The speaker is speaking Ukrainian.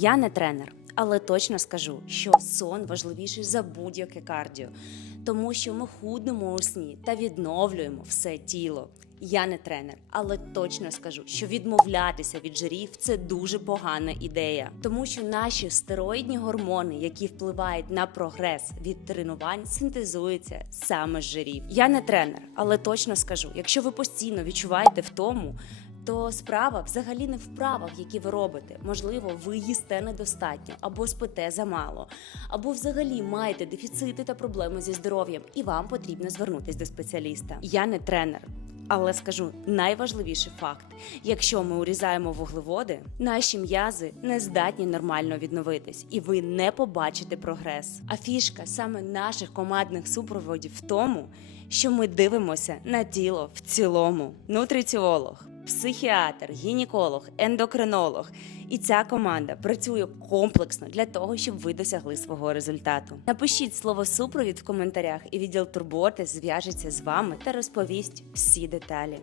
Я не тренер, але точно скажу, що сон важливіший за будь-яке кардіо, тому що ми худнемо у сні та відновлюємо все тіло. Я не тренер, але точно скажу, що відмовлятися від жирів це дуже погана ідея, тому що наші стероїдні гормони, які впливають на прогрес від тренувань, синтезуються саме з жирів. Я не тренер, але точно скажу, якщо ви постійно відчуваєте втому, то справа взагалі не в вправах, які ви робите. Можливо, ви їсте недостатньо або спите замало, або взагалі маєте дефіцити та проблеми зі здоров'ям, і вам потрібно звернутися до спеціаліста. Я не тренер. Але скажу найважливіший факт: якщо ми урізаємо вуглеводи, наші м'язи не здатні нормально відновитись, і ви не побачите прогрес. А фішка саме наших командних супроводів в тому, що ми дивимося на тіло в цілому. Нутриціолог, психіатр, гінеколог, ендокринолог. І ця команда працює комплексно для того, щоб ви досягли свого результату. Напишіть слово супровід в коментарях, і відділ турботи зв'яжеться з вами та розповість всі деталі.